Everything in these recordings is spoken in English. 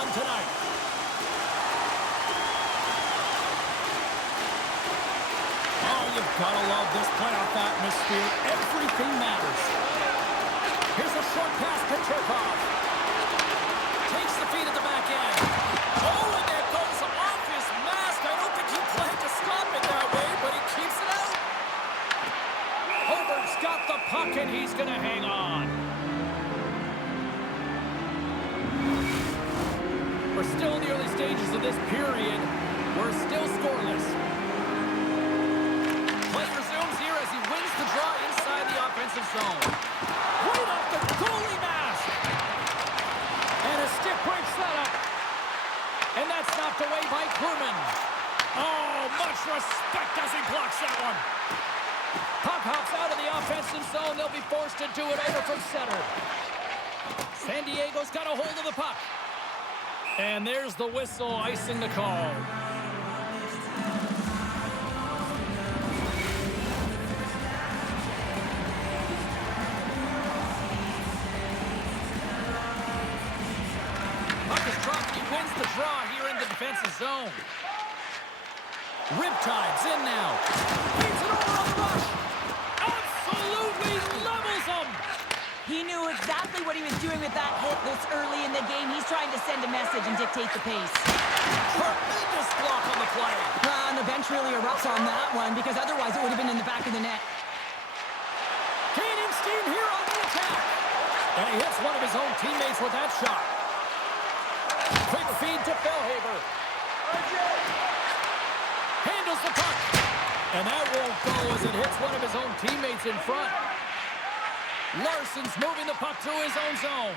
one tonight. Oh, you've got to love this playoff atmosphere. Everything matters. Here's a short pass to Cherkov. Takes the feed at the back end. Oh, and there goes off his mask. I don't think he planned to stop it that way, but he keeps it out. Hobert's got the puck, and he's going to hang on. We're still in the early stages of this period. We're still scoreless. Play resumes here as he wins the draw inside the offensive zone. Right off the goalie mask. And a stick break setup. And that's knocked away by Kluman. Oh, much respect as he blocks that one. Puck hops out of the offensive zone. They'll be forced to do it over from center. San Diego's got a hold of the puck. And there's the whistle icing the call. Puck is dropped. He wins the draw here in the defensive zone. Riptide's in now. Beats it over on the rush. Absolutely levels him. He knew exactly what he was doing with that hit this early in the game. He's trying to send a message and dictate the pace. Tremendous block on the play. And the bench really erupts on that one because otherwise it would have been in the back of the net. Gaining steam here on the attack. And he hits one of his own teammates with that shot. Quick feed to Felhaber. Handles the puck. And that won't go as it hits one of his own teammates in front. Larson's moving the puck through his own zone.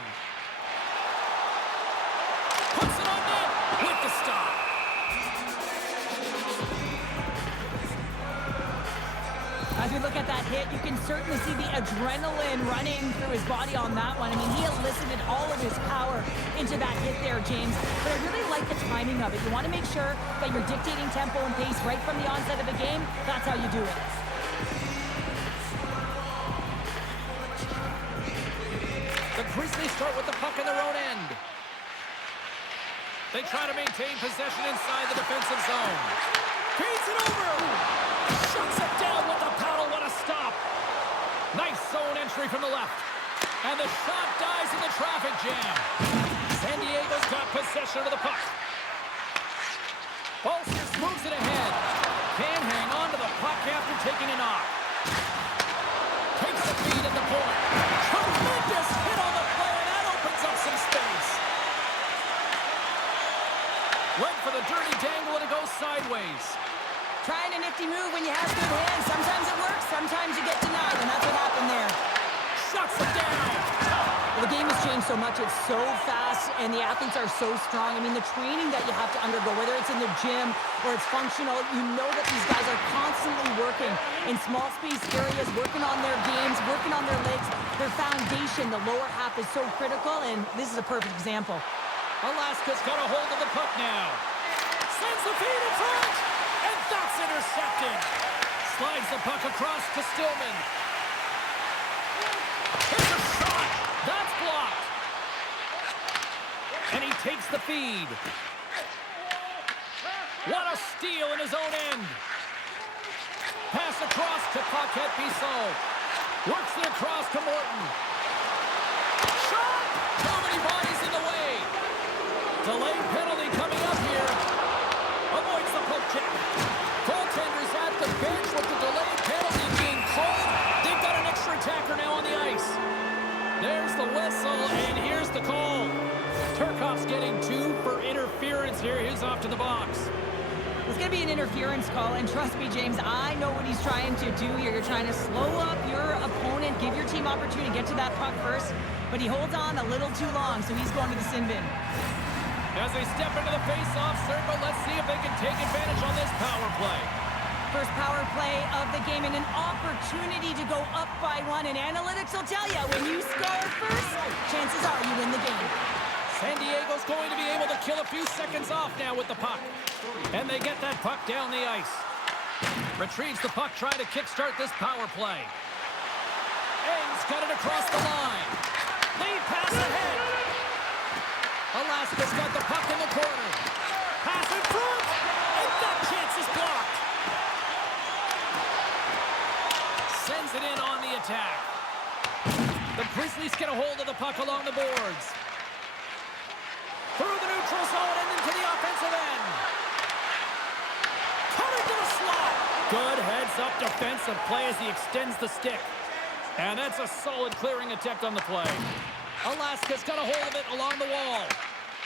Puts it on net with the stop. As we look at that hit, you can certainly see the adrenaline running through his body on that one. I mean, he elicited all of his power into that hit there, James. But I really like the timing of it. You want to make sure that you're dictating tempo and pace right from the onset of the game. That's how you do it. The Grizzlies start with the puck in their own end. They try to maintain possession inside the defensive zone. Feeds it over. Shuts it down with the paddle. What a stop. Nice zone entry from the left. And the shot dies in the traffic jam. San Diego's got possession of the puck. Bolsters moves it ahead. Can hang on to the puck after taking a knock. Takes the feed at the point. Tremendous hit on the play, and that opens up some space. Went for the dirty dangle, and it goes sideways. Trying a nifty move when you have good hands. Sometimes it works, sometimes you get denied, and that's what happened there. Shuts it down. Well, the game has changed so much. It's so fast, and the athletes are so strong. I mean, the training that you have to undergo, whether it's in the gym or it's functional, you know that these guys are constantly working in small space areas, working on their games, working on their legs. Their foundation, the lower half, is so critical, and this is a perfect example. Alaska's got a hold of the puck now. Sends the feed in front, and that's intercepted. Slides the puck across to Stillman. Here's a shot. That's blocked. And he takes the feed. What a steal in his own end. Pass across to Paquette Bissot. Works it across to Morton. Shot! Too many bodies in the way. Delayed penalty coming up here. Avoids the poke check. Goaltenders at the bench with the delayed penalty being called. They've got an extra attacker now on the ice. There's the whistle, and here's the call. Turcoff's getting 2 for interference here. He's off to the box. It's going to be an interference call, and trust me, James, I know what he's trying to do here. You're trying to slow up your opponent, give your team opportunity to get to that puck first, but he holds on a little too long, so he's going to the sin bin. As they step into the face-off, sir, but let's see if they can take advantage on this power play. First power play of the game, and an opportunity to go up by 1, and analytics will tell you, when you score first, chances are you win the game. San Diego's going to be able to kill a few seconds off now with the puck. And they get that puck down the ice. Retrieves the puck, trying to kickstart this power play. A's got it across the line. Lead pass ahead. Alaska's got the puck in the corner. Pass in front, and that chance is blocked. Sends it in on the attack. The Grizzlies get a hold of the puck along the boards. Through the neutral zone and into the offensive end. Coming to the slot. Good heads-up defensive play as he extends the stick. And that's a solid clearing attempt on the play. Alaska's got a hold of it along the wall.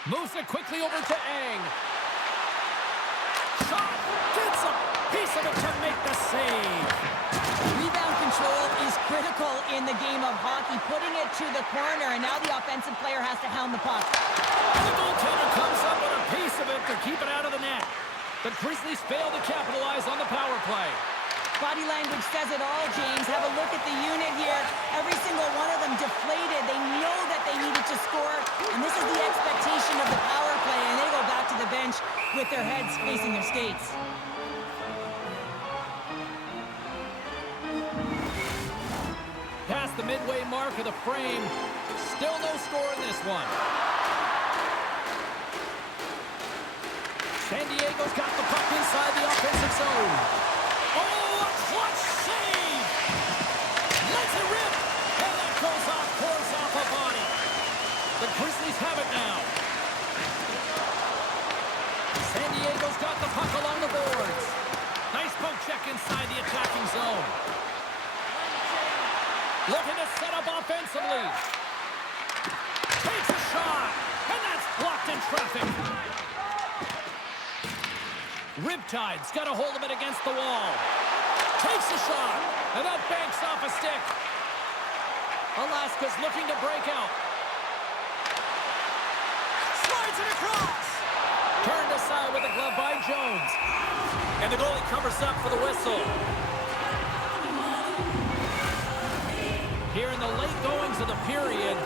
Moves it quickly over to Ang. Shot. Gets a piece of it to make the save. Rebound control is critical in the game of hockey. Putting it to the corner, and now the offensive player has to hound the puck. The goaltender comes up with a piece of it to keep it out of the net. The Grizzlies fail to capitalize on the power play. Body language says it all, James. Have a look at the unit here. Every single one of them deflated. They know that they needed to score, and this is the expectation of the power play, and they go back to the bench with their heads facing their skates. Past the midway mark of the frame. Still no score in this one. San Diego's got the puck inside the offensive zone. Oh, a clutch save! Lets it rip! And that goes off, pours off a body. The Grizzlies have it now. San Diego's got the puck along the boards. Nice poke check inside the attacking zone. Looking to set up offensively. Takes a shot, and that's blocked in traffic. Riptide's got a hold of it against the wall. Takes a shot, and that banks off a stick. Alaska's looking to break out. Slides it across. Turned aside with a glove by Jones. And the goalie covers up for the whistle. Here in the late goings of the period,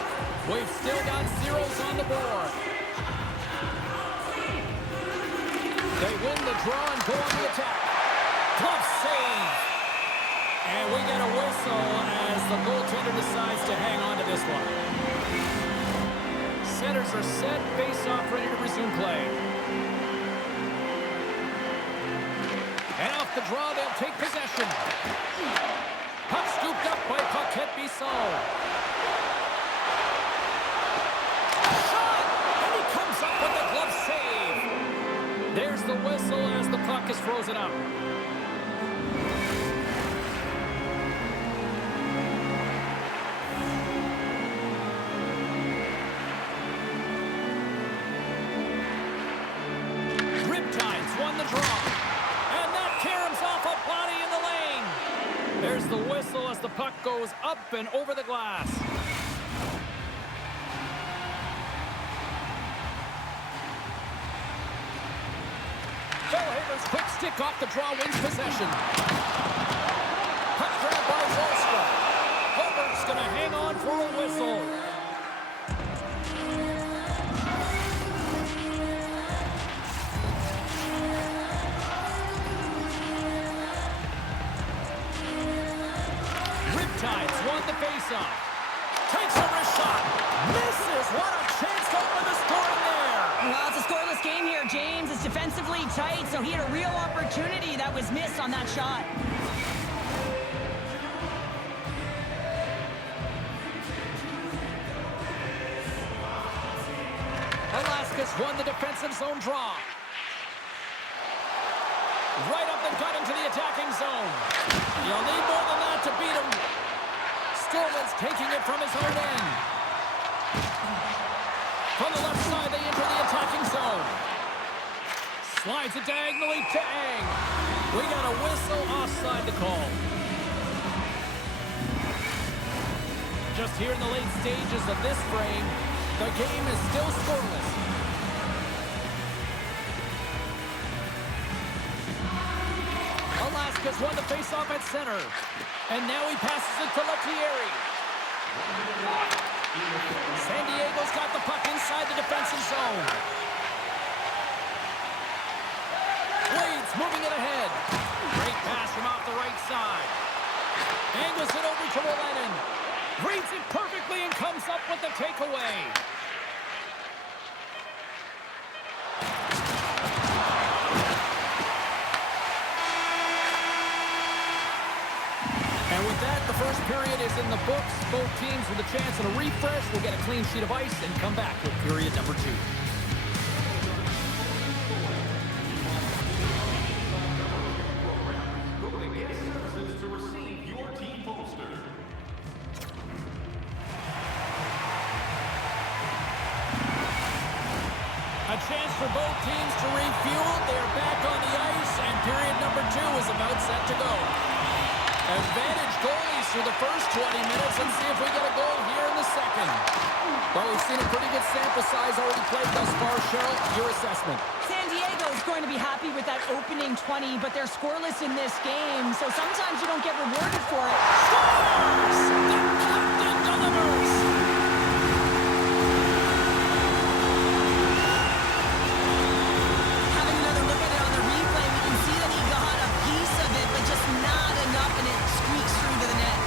we've still got zeros on the board. They win the draw and go on the attack. Glove save. And we get a whistle as the goaltender decides to hang on to this one. Centers are set, face-off ready to resume play. And off the draw, they'll take possession. Puck scooped up by Bissell. Shot! And he comes up with the glove save. There's the whistle as the puck is frozen up. Riptide's won the draw. And that caroms off a body in the lane. There's the whistle as the puck goes up and over the glass. Felhaber's quick stick off the draw wins possession. Puck grab by Zolstra. Hobart's going to hang on for a whistle. Riptide's won the faceoff. Takes a wrist shot. Misses. What a chance to open the scoring there. Well, it's a scoreless game here, James. It's defensively tight, so he had a real opportunity that was missed on that shot. Alaska's won the defensive zone draw. Right up the gut into the attacking zone. You'll need more than that to beat him. Stillman's taking it from his own end. From the left side, they enter the attacking zone. Slides it diagonally to Ang. We got a whistle offside to call. Just here in the late stages of this frame, the game is still scoreless. Alaska's won the faceoff at center. And now he passes it to Lettieri. San Diego's got the puck inside the defensive zone. Blades moving it ahead. Great pass from off the right side. Angles it over to Ruotslainen. Reads it perfectly and comes up with the takeaway. first period is in the books. Both teams with a chance at a refresh will get a clean sheet of ice and come back with period number 2. A chance for both teams to refuel. They're back on the ice, and period number 2 is about set to go. Advantage goalies through the first 20 minutes. Let's see if we get a goal here in the second. Well, we've seen a pretty good sample size already played thus far. Cheryl, your assessment. San Diego is going to be happy with that opening 20, but they're scoreless in this game, so sometimes you don't get rewarded for it. Scores! The captain delivers! Having another look at it on the replay, we can see that he got a piece of it, but just not enough, and it squeaks through to the net.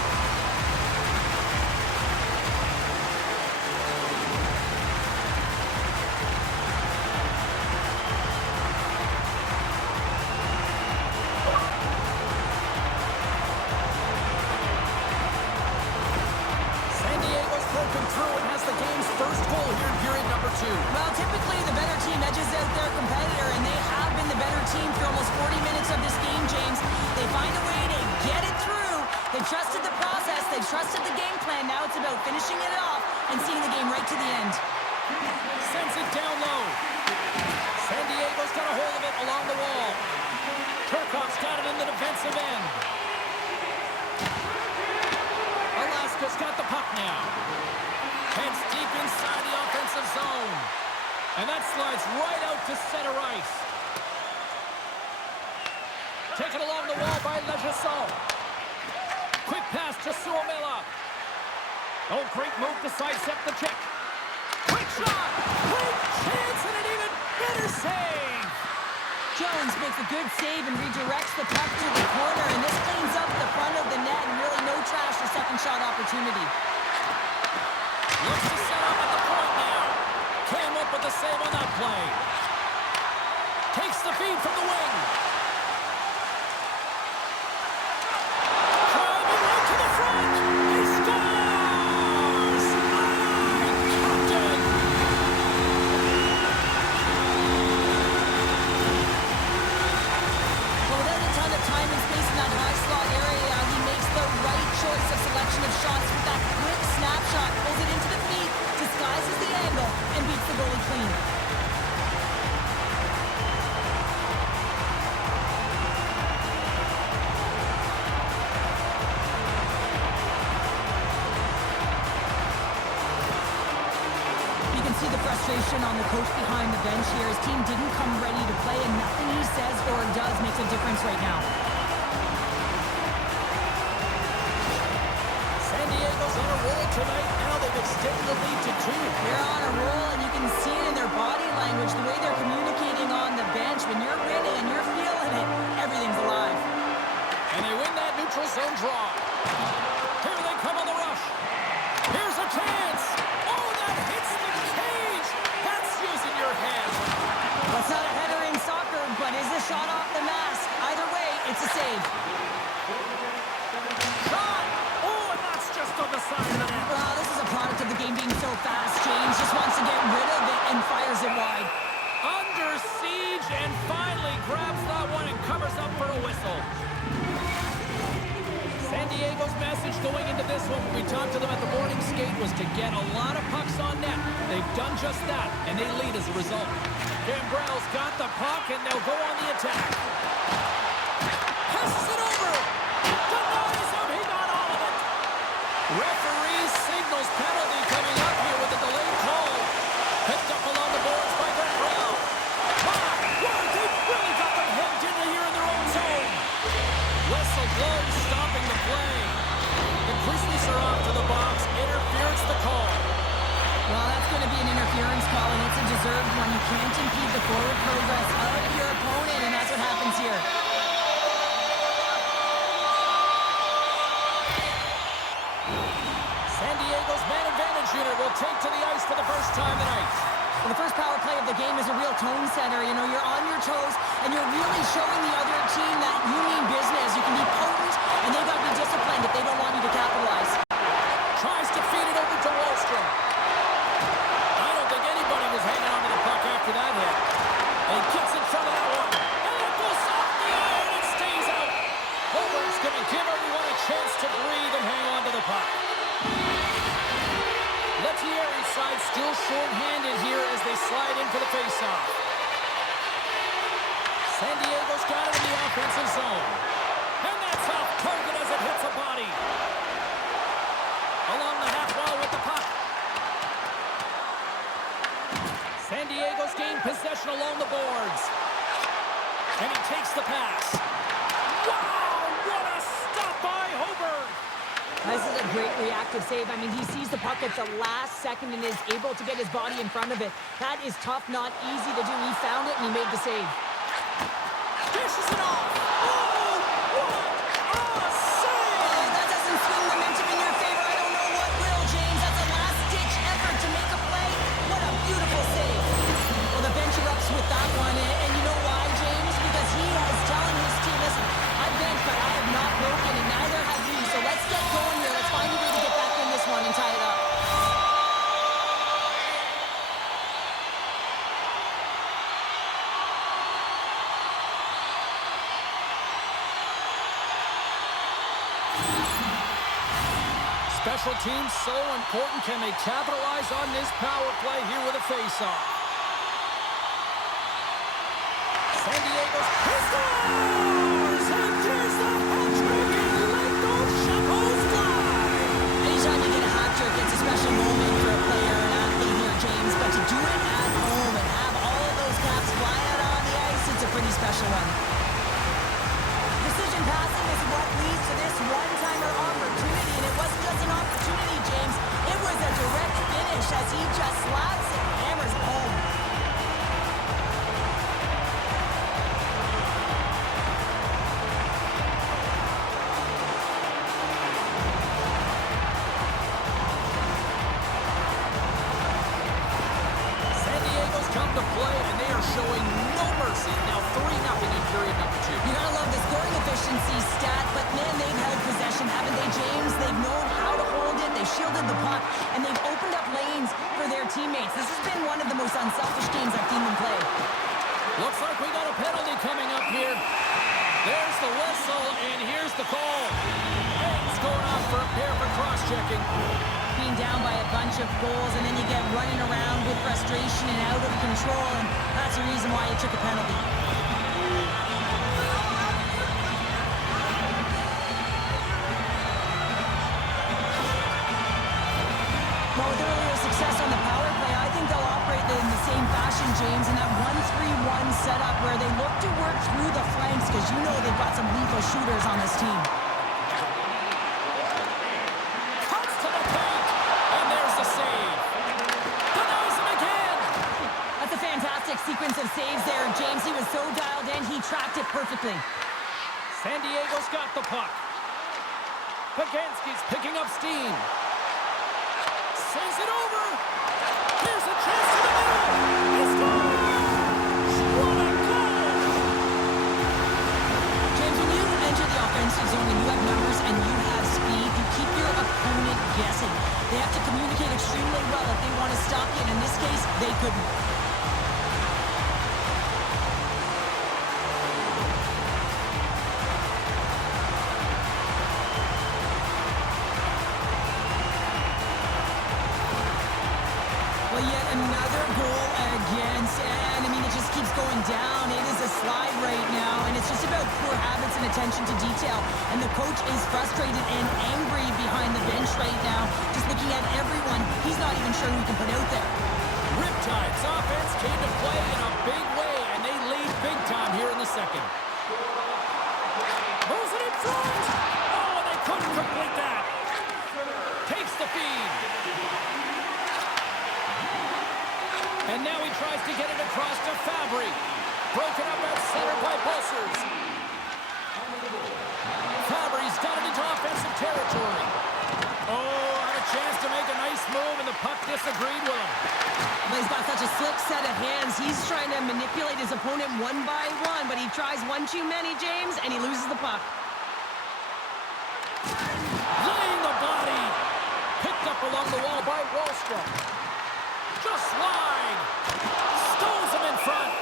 San Diego's broken through and has the game's first goal here in period number 2. Well, typically the better team edges out their competitor, and they have been the better team for almost 40 minutes of this game, James. They find a way to get it through. They've trusted the process. They've trusted the game plan. Now it's about finishing it off and seeing the game right to the end. Sends it down low. San Diego's got a hold of it along the wall. Turcoff's got it in the defensive end. Alaska's got the puck now. Heads deep inside the offensive zone. And that slides right out to center ice. Taken along the wall by Ejdsell. Quick pass to Suomela. Oh, great move to sidestep the check. Quick shot! Quick chance and an even better save! Jones makes a good save and redirects the puck to the corner, and this cleans up the front of the net and really no trash for second shot opportunity. Looks to set up at the point now. Came up with the save on that play. Takes the feed from the wing. Driving right to the front. He scores! Captain! Well, without a ton of time and space in that high slot area, he makes the right choice of selection of shots with that quick snapshot, pulls it into the feet, disguises the angle, and beats the goalie clean. You can see the frustration on the coach behind the bench here. His team didn't come ready to play, and nothing he says or does makes a difference right now. San Diego's on a roll tonight. Now they've extended the lead to 2. They're on a roll, and you can see it in their body language, the way they're communicating on the bench. When you're winning and you're feeling it, everything's alive. And they win that neutral zone draw. Here they come on the rush. Here's a chance. Oh, that hits the cage. That's using your head. Well, it's not a header in soccer, but is a shot off the mask. Either way, it's a save. Shot. Oh, and that's just on the side of the net. Well, this is a product of the game being so fast. James just wants to get rid of it and fires it wide. Under siege and finally grabs that one and covers up for a whistle. San Diego's message going into this one when we talked to them at the morning skate was to get a lot of pucks on net. They've done just that, and they lead as a result. Gambrell's got the puck, and they'll go on the attack. Passes it over. Denies him. He got all of it. Referee signals penalty coming up here with a delayed call. Picked up along the boards by Gambrell. My word, they really got them hemmed in here in their own zone. Whistle blows, stopping the play. The Grizzlies are off to the box. Interference the call. Well, that's going to be an interference call, and it's a deserved one. You can't impede the forward progress of your opponent, and that's what happens here. San Diego's man advantage unit will take to the ice for the first time tonight. Well, the first power play of the game is a real tone setter. You know, you're on your toes, and you're really showing the other team that you mean business. You can be potent and they've got to be disciplined if they don't want you to capitalize. Tries to feed it over to Wallstrom. I don't think anybody was hanging on to the puck after that hit. And gets in front of that one. And it goes off the iron and stays out. Holberg's going to give everyone a chance to breathe and hang on to the puck. Lettieri's side still short-handed here as they slide in for the face-off. San Diego's got it in the offensive zone. And that's off target as it hits a body. Along the half wall with the puck. San Diego's gained possession along the boards. And he takes the pass. Wow, what a stop by Holberg. This is a great reactive save. I mean, he sees the puck at the last second and is able to get his body in front of it. That is tough, not easy to do. He found it and he made the save. Dishes it off. Oh, what a save! Oh, that doesn't swing momentum in your favor. I don't know what will, James. That's a last-ditch effort to make a play. What a beautiful save. Well, the bench erupts with that one. And you know why, James? Because he is telling his team, listen, I've bent, but I have not broken, and neither have you. So let's get going here. Let's find a way to get back in this one and tie it up. Special teams so important. Can they capitalize on this power play here with a face-off? San Diego's Pistols! And there's the hat-trick and let those shackles fly! Anytime you get a hat trick, it's a special moment for a player and athlete here, James. But to do it at home and have all of those caps fly out on the ice, it's a pretty special one. Precision passing is what leads to this one-timer opportunity, and it wasn't just an opportunity, James. It was a direct finish as he just slaps and hammers it home. San Diego's come to play, and they are showing no mercy. Now 3-0 in period number 2. You gotta love the scoring efficiency stat, but man, they've held possession, haven't they, James? They've known how to hold it, they've shielded the puck, and they've opened up lanes for their teammates. This has been one of the most unselfish games I've seen them play. Looks like we got a penalty coming up here. There's the whistle, and here's the call. Eggs going off for a pair for cross-checking. Being down by a bunch of goals, and then you get running around with frustration and out of control, and that's the reason why you took a penalty. Well, with earlier success on the power play, I think they'll operate in the same fashion, James, in that 1-3-1 setup where they look to work through the flanks because you know they've got some lethal shooters on this team. Cuts to the paint, and there's the save. Denies him again. That's a fantastic sequence of saves there, James. He was so dialed in, he tracked it perfectly. San Diego's got the puck. Paganski's picking up steam. Sends it over. Here's a chance to the middle. He scores! What a goal! James, when you enter the offensive zone and you have numbers and you have speed, you keep your opponent guessing. They have to communicate extremely well if they want to stop you, and in this case, they couldn't. Well, yet another goal against, and I mean, it just keeps going down. It is a slide right now, and it's just about poor habits and attention to detail. And the coach is frustrated and angry behind the bench right now, just looking at everyone he's not even sure who he can put out there. Riptide's offense came to play in a big way, and they lead big time here in the second. Moves it in front. Oh, and they couldn't complete that. Takes the feed. And now he tries to get it across to Fabbri. Broken up at center by Pulsers. Fabbri's got it into offensive territory. Oh, had a chance to make a nice move, and the puck disagreed with him. But he's got such a slick set of hands. He's trying to manipulate his opponent one by one, but he tries one too many, James, and he loses the puck. Laying the body. Picked up along the wall by Wallstrom. Just wide. Stones him in front.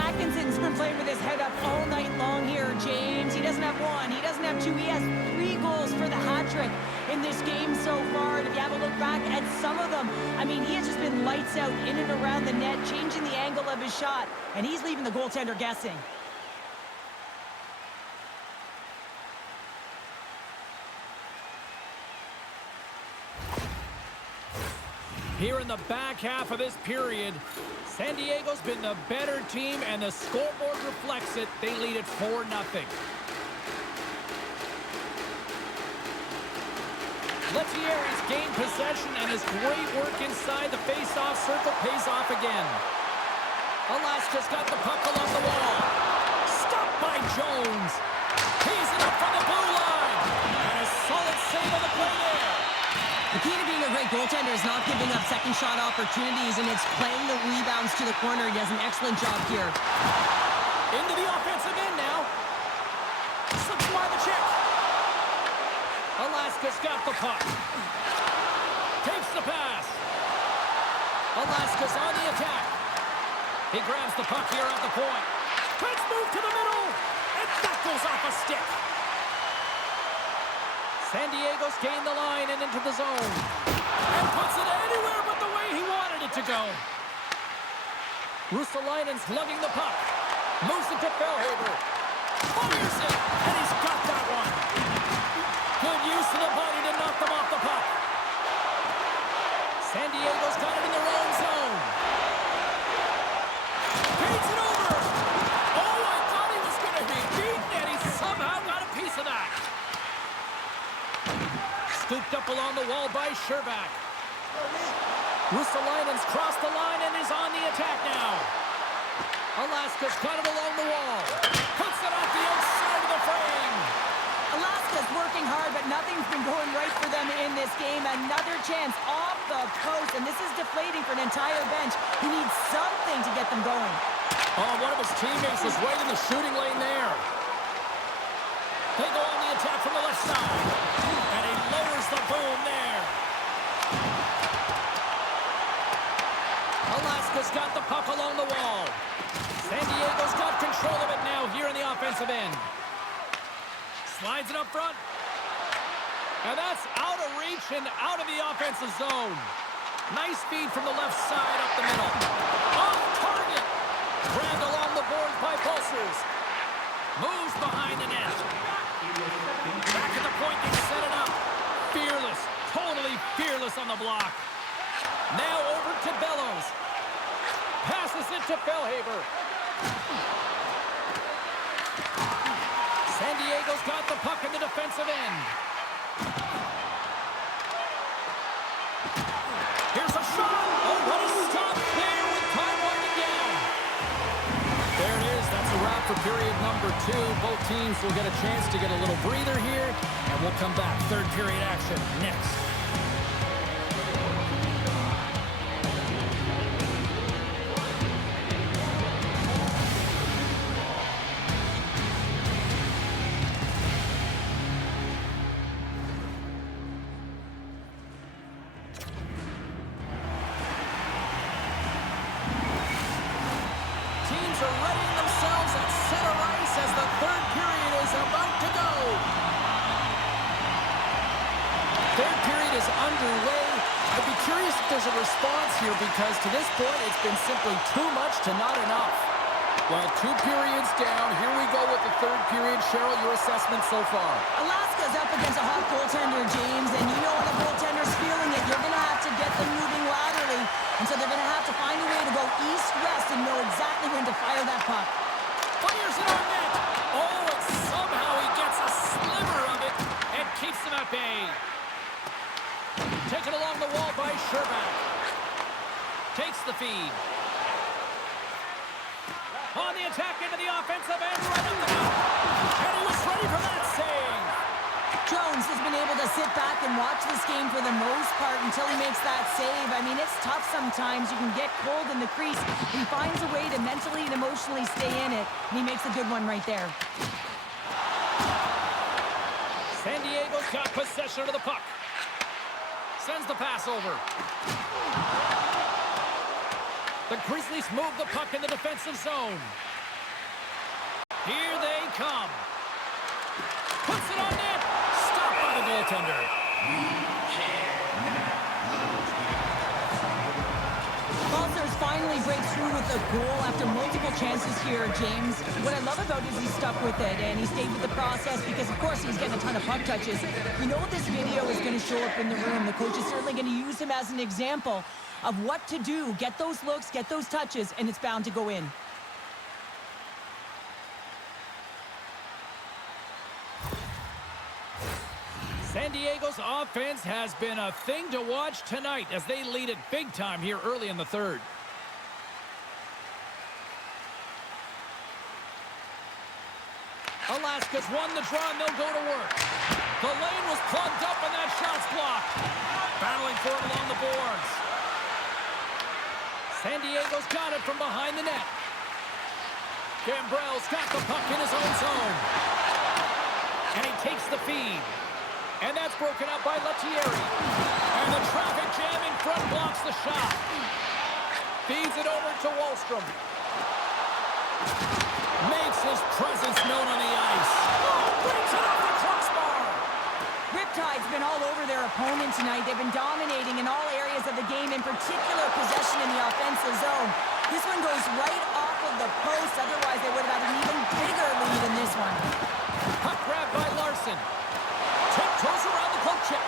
Atkinson's been playing with his head up all night long here, James. He doesn't have one, he doesn't have two, he has 3 goals for the hat trick in this game so far. And if you have a look back at some of them, I mean, he has just been lights out in and around the net, changing the angle of his shot, and he's leaving the goaltender guessing. Here in the back half of this period, San Diego's been the better team, and the scoreboard reflects it. They lead it 4-0. Lettieri's gained possession, and his great work inside the face-off circle pays off again. Alaska's got the puck along the wall. Stopped by Jones. He's it up from the blue line. And a solid save on the play there. The key to being a great goaltender is not giving up second shot opportunities, and it's playing the rebounds to the corner. He does an excellent job here. Into the offensive end now. Slips by the check. Alaska's got the puck. Takes the pass. Alaska's on the attack. He grabs the puck here at the point. Let's move to the middle. And that goes off a stick. San Diego's gained the line and into the zone. And puts it anywhere but the way he wanted it to go. Ruotslainen's lugging the puck. Moves it to Felhaber. Fires it. And he's got that one. Good use of the body to knock them off the puck. San Diego's got it in their own zone. Paints it over. Oh, I thought he was going to be beaten, and he somehow got a piece of that. Scooped up along the wall by Scherbak. Ruotslainen's crossed the line and is on the attack now. Alaska's got it along the wall. Puts it off the outside of the frame. Alaska's working hard, but nothing's been going right for them in this game. Another chance off the post, and this is deflating for an entire bench. He needs something to get them going. Oh, one of his teammates is right in the shooting lane there. They go on the attack from the left side. And he lowers the boom there. Alaska's got the puck along the wall. San Diego's got control of it now here in the offensive end. Slides it up front. And that's out of reach and out of the offensive zone. Nice feed from the left side up the middle. Off target. Grabbed along the boards by Pulsers. Moves behind the net. Back at the point, they set it up. Fearless. Totally fearless on the block. Now over to Bellows. Passes it to Felhaber. San Diego's got the puck in the defensive end. Here's a shot. Oh, what a stop there with time winding down. There it is. That's a wrap for period number 2. Both teams will get a chance to get a little breather here, and we'll come back. Third period action next. Teams are readying themselves at center ice as the third period is about to go. Third period is underway. I'd be curious if there's a response here, because to this point it's been simply too much to not enough. Well, 2 periods down. Here we go with the third period. Cheryl, your assessment so far? Alaska's up against a hot goaltender, James, and you know when a goaltender's feeling it, you're going to have to get them moving laterally, and so they're going to have to find a way to go east-west and know exactly when to fire that puck. Fires it on net. Oh, and somehow he gets a sliver of it and keeps them at bay. Taken along the wall by Scherbak. Takes the feed. On the attack into the offensive end, right up the middle. And he was ready for that save. Jones Bellows has been able to sit back and watch this game for the most part until he makes that save. I mean, it's tough sometimes. You can get cold in the crease. He finds a way to mentally and emotionally stay in it, and he makes a good one right there. San Diego's got possession of the puck. Sends the pass over. The Grizzlies move the puck in the defensive zone. Here they come. Puts it on net. Stopped by the goaltender. Balsers finally breaks through with a goal after multiple chances here, James. What I love about it is he stuck with it, and he stayed with the process because, of course, he's getting a ton of puck touches. You know what this video is going to show up in the room. The coach is certainly going to use him as an example of what to do. Get those looks, get those touches, and it's bound to go in. San Diego's offense has been a thing to watch tonight as they lead it big time here early in the third. Alaska's won the draw and they'll go to work. The lane was plugged up and that shot's blocked. Battling for it along the boards. San Diego's got it from behind the net. Gambrell's got the puck in his own zone. And he takes the feed. And that's broken up by Lettieri. And the traffic jam in front blocks the shot. Feeds it over to Wallstrom. Makes his presence known on the ice. Oh, brings it off the crossbar. Riptide's been all over their opponent tonight. They've been dominating in all areas of the game, in particular possession in the offensive zone. This one goes right off of the post. Otherwise, they would have had an even bigger lead in this one. Puck grab by Larson. Tiptoes around the poke check.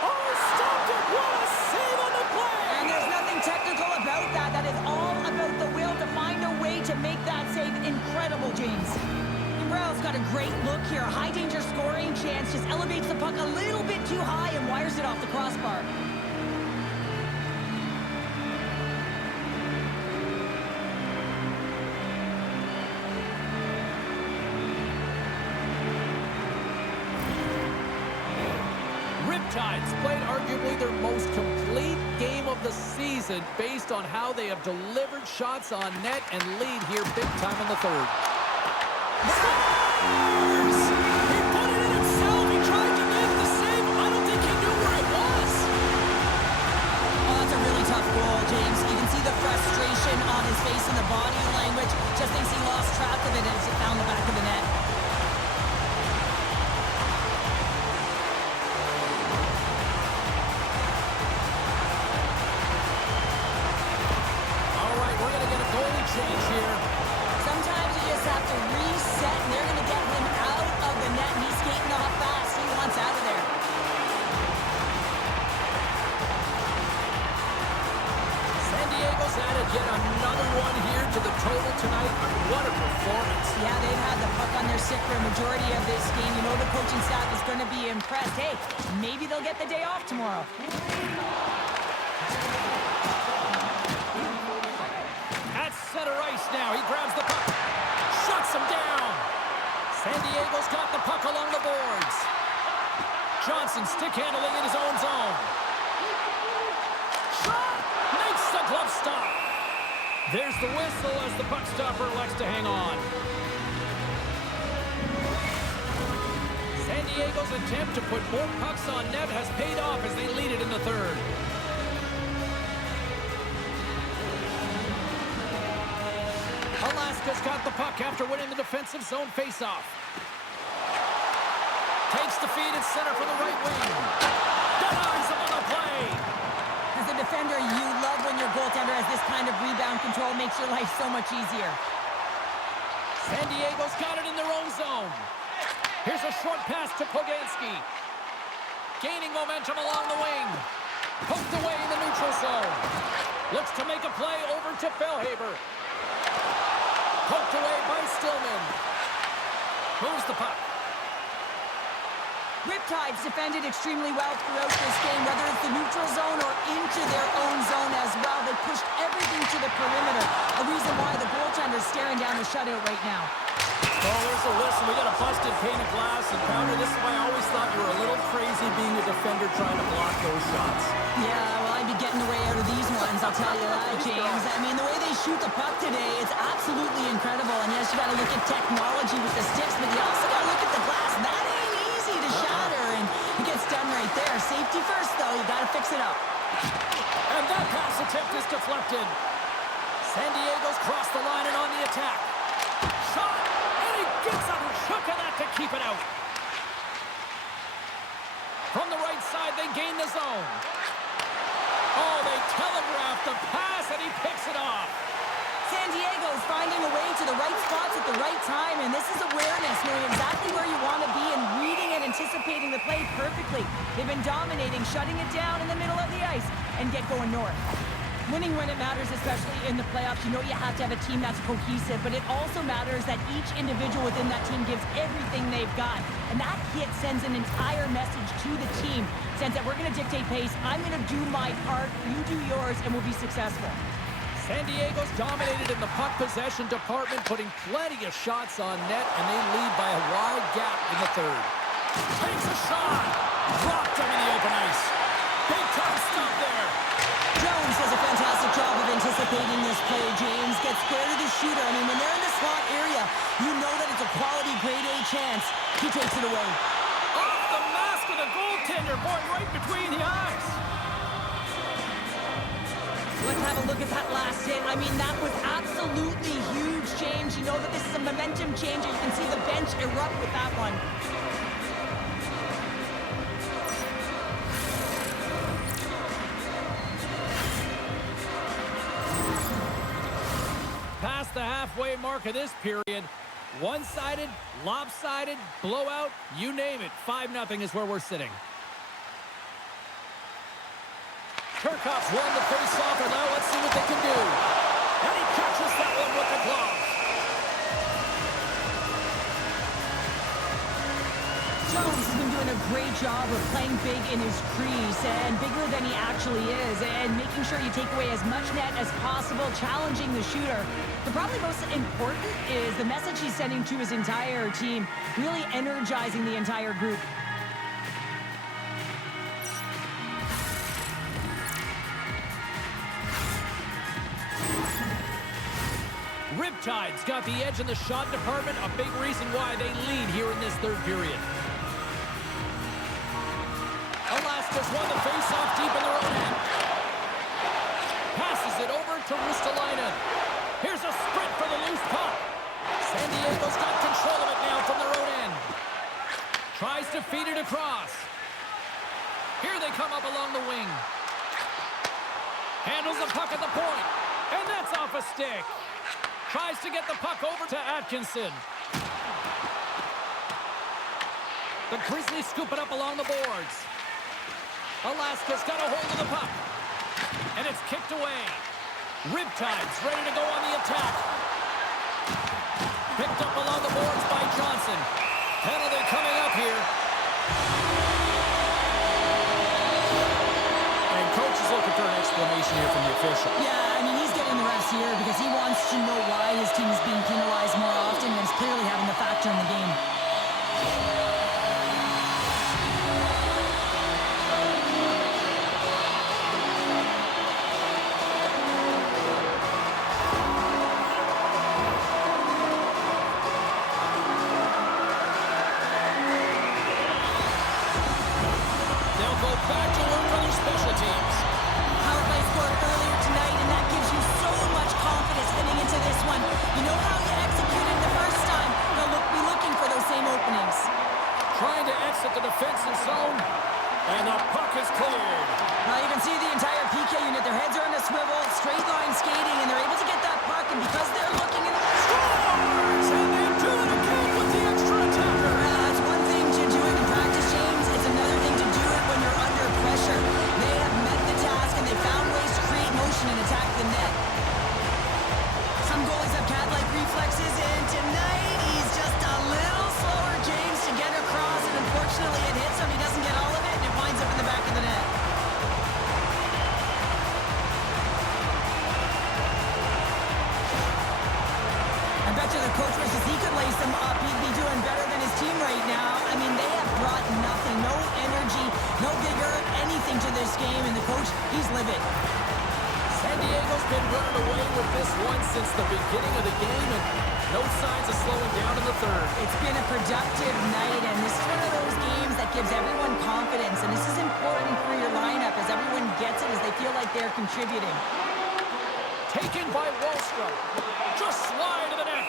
Oh, stopped it! What a save on the play! And there's nothing technical about that. That is all about the will to find a way to make that save incredible, James. Gambrell's got a great look here. High danger scoring chance. Just elevates the puck a little bit too high and wires it off the crossbar. Riptide's played arguably their most complete game of the season based on how they have delivered shots on net and lead here big time in the third. Scores! He put it in himself. He tried to make the save. I don't think he knew where it was. Oh, that's a really tough goal, James. You can see the frustration on his face and the body language. Just thinks he lost track of it as it found the back of the net. Change here. Sometimes you just have to reset, and they're going to get him out of the net, and he's skating off fast. He wants out of there. San Diego's added yet another one here to the total tonight. What a performance. Yeah, they've had the puck on their stick for a majority of this game. You know the coaching staff is going to be impressed. Hey, maybe they'll get the day off tomorrow. Center ice now. He grabs the puck. Shuts him down. San Diego's got the puck along the boards. Johnson stick handling in his own zone. Shot! Makes the glove stop. There's the whistle as the puck stopper elects to hang on. San Diego's attempt to put more pucks on net has paid off as they lead it in the third. Alaska's got the puck after winning the defensive zone faceoff. Takes the feed in center for the right wing. Denies him on the play. As a defender, you love when your goaltender has this kind of rebound control. Makes your life so much easier. San Diego's got it in their own zone. Here's a short pass to Poganski. Gaining momentum along the wing. Poked away in the neutral zone. Looks to make a play over to Felhaber. Poked away by Stillman. Moves the puck. Riptide's defended extremely well throughout this game, whether it's the neutral zone or into their own zone as well. They pushed everything to the perimeter. A reason why the goaltender's staring down the shutout right now. Oh, there's a list, and we got a busted pane of glass. And Pounder, this is why I always thought you were a little crazy being a defender trying to block those shots. Yeah, well, I'd be getting away out of these ones, I'll tell you that, James. I mean, the way they shoot the puck today, it's absolutely incredible. And yes, you got to look at technology with the sticks, but you also got to look at the glass. That ain't easy to shatter, and it gets done right there. Safety first, though. You got to fix it up. And that pass attempt is deflected. San Diego's crossed the line and on the attack. Shot, and he gets a hook of that to keep it out. From the right side, they gain the zone. Oh, they telegraph the pass, and he picks it off. San Diego's finding a way to the right spots at the right time, and this is awareness, knowing exactly where you want to be and reading and anticipating the play perfectly. They've been dominating, shutting it down in the middle of the ice, and get going north. Winning when it matters, especially in the playoffs, you know you have to have a team that's cohesive, but it also matters that each individual within that team gives everything they've got. And that hit sends an entire message to the team, says that we're going to dictate pace, I'm going to do my part, you do yours, and we'll be successful. San Diego's dominated in the puck possession department, putting plenty of shots on net, and they lead by a wide gap in the third. Takes a shot! Blocked him in the open ice. Big time stop there. Jones does a fantastic job of anticipating this play. James gets square to the shooter. I mean, when they're in the slot area, you know that it's a quality grade A chance. He takes it away. Off the mask of the goaltender, boy, right between the eyes. Let's have a look at that last hit. I mean, that was absolutely huge, James. You know that this is a momentum changer. You can see the bench erupt with that one. Past the halfway mark of this period, one-sided, lopsided, blowout, you name it. 5-0 is where we're sitting. Kirchhoff's won the face-off, and now let's see what they can do. And he catches that one with the glove. Jones has been doing a great job of playing big in his crease and bigger than he actually is, and making sure you take away as much net as possible, challenging the shooter. But probably most important is the message he's sending to his entire team, really energizing the entire group. Riptide's got the edge in the shot department, a big reason why they lead here in this third period. Alaska's won the face-off deep in their own end. Passes it over to Ruotslainen. Here's a sprint for the loose puck. San Diego's got control of it now from their own end. Tries to feed it across. Here they come up along the wing. Handles the puck at the point. And that's off a stick. Tries to get the puck over to Atkinson. The Grizzlies scoop it up along the boards. Alaska's got a hold of the puck. And it's kicked away. Riptide's ready to go on the attack. Picked up along the boards by Johnson. Penalty coming up here. And coach is looking for an explanation here from the official. Yeah, I mean, he's getting the refs here because he wants to know why his team is being penalized more often, and is clearly having a factor in the game. Back to work on their special teams. Power play scored earlier tonight, and that gives you so much confidence heading into this one. You know how you executed the first time. They'll be looking for those same openings. Trying to exit the defensive zone, and the puck is cleared. Now you can see the entire PK unit. Their heads are on a swivel, straight line skating, and they're able to get that puck, and because they're looking in the scores, and they do it again with the extra attacker. That's one thing to do it in practice, James. It's another thing to do it when you're under pressure. They have met the task, and they found ways to create motion and attack the net. Some goalies have cat-like reflexes, and tonight he's just a little slower, James, to get across, and unfortunately it hits him. He doesn't get all of it, and it winds up in the back of the net. I bet you the coach wishes he could lay lace him up. He'd be doing better than his team right now. I mean, they have brought nothing, no energy, no vigor, anything to this game, and the coach, he's livid. San Diego's been running away with this one since the beginning of the game, and no signs of slowing down in the third. It's been a productive night, and this is one of those games that gives everyone confidence, and this is important for your lineup as everyone gets it, as they feel like they're contributing. Taken by Wallstrom. Just slide to the net.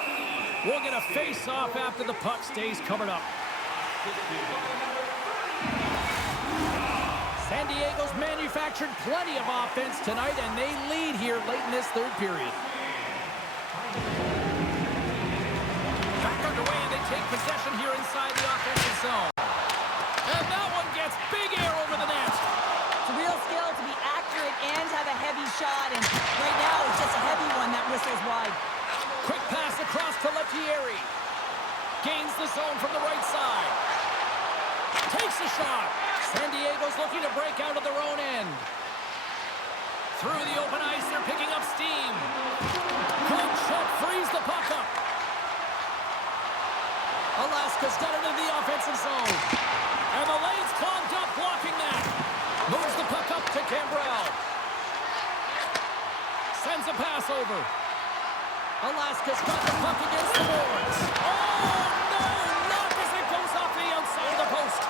We'll get a face-off after the puck stays covered up. San Diego's manufactured plenty of offense tonight, and they lead here late in this third period. Back underway, and they take possession here inside the offensive zone. And that one gets big air over the net. It's a real skill to be accurate and have a heavy shot, and right now it's just a heavy one that whistles wide. Quick pass across to Lettieri. Gains the zone from the right side. Takes a shot. San Diego's looking to break out of their own end. Through the open ice, they're picking up steam. Good shot, frees the puck up. Alaska's got it into the offensive zone. And the lane's clogged up, blocking that. Moves the puck up to Cambrell. Sends a pass over. Alaska's got the puck against the boards. Oh, no! Not as it goes off the outside of the post.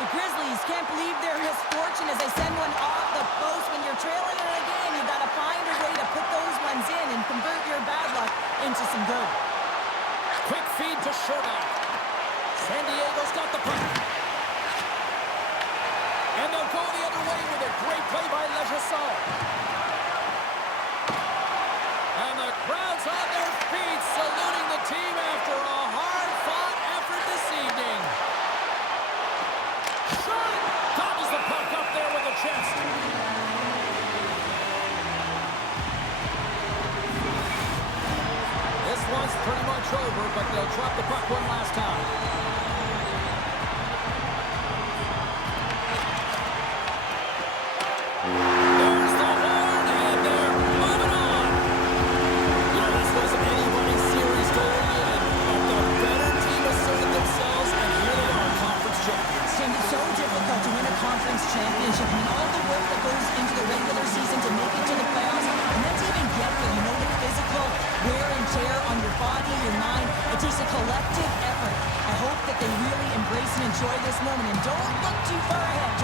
The Grizzlies can't believe their misfortune as they send one off the post. When you're trailing in a game, you've got to find a way to put those ones in and convert your bad luck into some good. Quick feed to Scherbak. San Diego's got the puck. And they'll go the other way with a great play by Ejdsell. And the crowd's on their feet, saluting the team after a hard-fought effort this evening. Shot! Gobbles the puck up there with the chest. This one's pretty much over, but they'll drop the puck one last time. There's the horn, and they're moving on. You know, this wasn't anybody's series going in, but the better team asserted themselves, and here they are, conference champions. And it's so difficult to win a conference championship. I mean, all the work that goes into the regular season to make it to the playoffs, and then to even get there, you know, the physical wear and tear on your body, your mind. It takes a collective effort. I hope that they really embrace and enjoy this moment and don't look too far ahead.